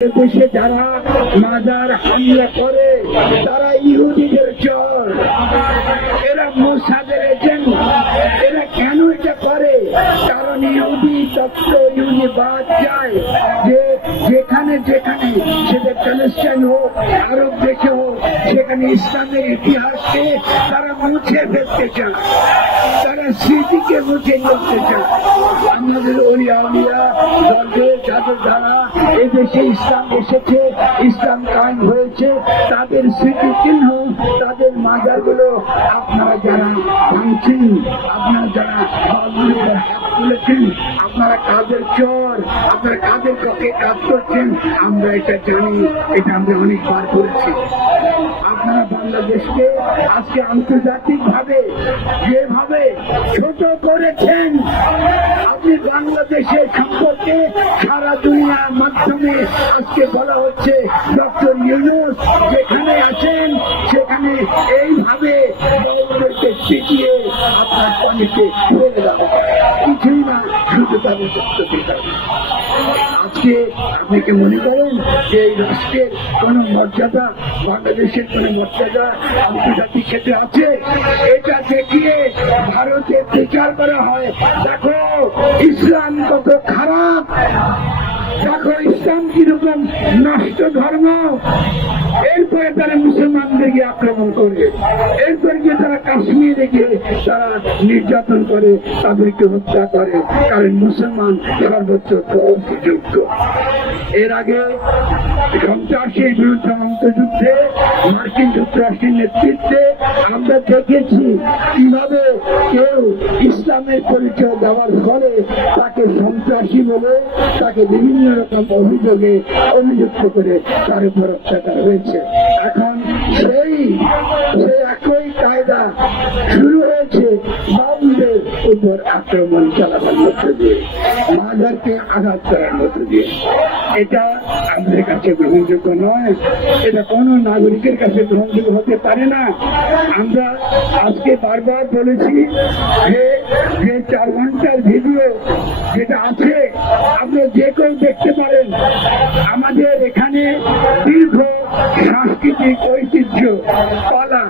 দেশে যারা মাজার হামলা করে তারা ইহুদিদের চর, এরা মোসাদের এজেন্ট। এরা কেন এটা করে? কারণ ইহুদি তত্ত্ব, ইহুদিবাদ চায় যে যেখানে যেখানে সেটা প্যালেস্টাইন হোক, আরব দেশে হোক, সেখানে ইসলামের ইতিহাসকে তারা মুছে ফেলতে চায়, তারা স্মৃতিকে মুছে ফেলতে চায়। আমাদের ওলিয়া উলিয়া যাদের দ্বারা এদেশে ইসলাম এসেছে, ইসলাম কায়েম হয়েছে, তাদের স্মৃতিচিহ্ন, তাদের মাজারগুলো আপনারা যারা ভাঙছেন, আপনারা যারা হাত তুলেছেন, আপনারা কাজের চর, আপনারা কাজের পক্ষে কাজ করছেন, আমরা এটা জানি, এটা আমরা অনেকবার করেছি। আপনারা বাংলাদেশকে আজকে আন্তর্জাতিক ভাবে যেভাবে ছোট করেছেন, আপনি বাংলাদেশের সম্পর্কে সারা দুনিয়ার মাধ্যমে আজকে বলা হচ্ছে ডক্টর ইউনূস যেখানে আছেন সেখানে এইভাবে বড়দেরকে শিখিয়ে আপনার পানিতে ফেলে দেওয়া, কিছুই না, শুধু তাদের আজকে আপনি কি মনে করেন যে এই রাষ্ট্রের কোন মর্যাদা, বাংলাদেশের কোন মর্যাদা আন্তর্জাতিক ক্ষেত্রে আছে? এটা দেখিয়ে ভারতে প্রচার করা হয়, দেখো ইসলাম কত খারাপ, দেখো ইসলাম কিরকম নষ্ট ধর্ম। এরপরে তারা মুসলমানদেরকে আক্রমণ করে, এরপরে গিয়ে তারা কাশ্মীরে গিয়ে তারা নির্যাতন করে, তাদেরকে হত্যা করে, কারণ মুসলমান সর্বোচ্চ উপযুক্ত। এর আগে সন্ত্রাসের বিরুদ্ধে যুদ্ধে মার্কিন যুক্তরাষ্ট্রের নেতৃত্বে আমরা দেখেছি কিভাবে কেউ ইসলামের পরিচয় দেওয়ার ফলে তাকে সন্ত্রাসী বলে, তাকে বিভিন্ন রকম অভিযোগে অভিযুক্ত করে তার উপর অত্যাচার হয়েছে। এখন সেই একই কায়দা শুরু হয়েছে বাউলদের উপর আক্রমণ চালাবার মধ্য দিয়ে, মাজারকে আঘাত করার মধ্য দিয়ে। এটা আমাদের কাছে গ্রহণযোগ্য নয়, এটা কোন নাগরিকের কাছে গ্রহণযোগ্য হতে পারে না। আমরা আজকে বারবার বলেছি যে 4 ঘন্টার ভিডিও যেটা আছে আপনারা যে কেউ দেখতে পারেন। আমাদের এখানে দীর্ঘ সাংস্কৃতিক ঐতিহ্য পালা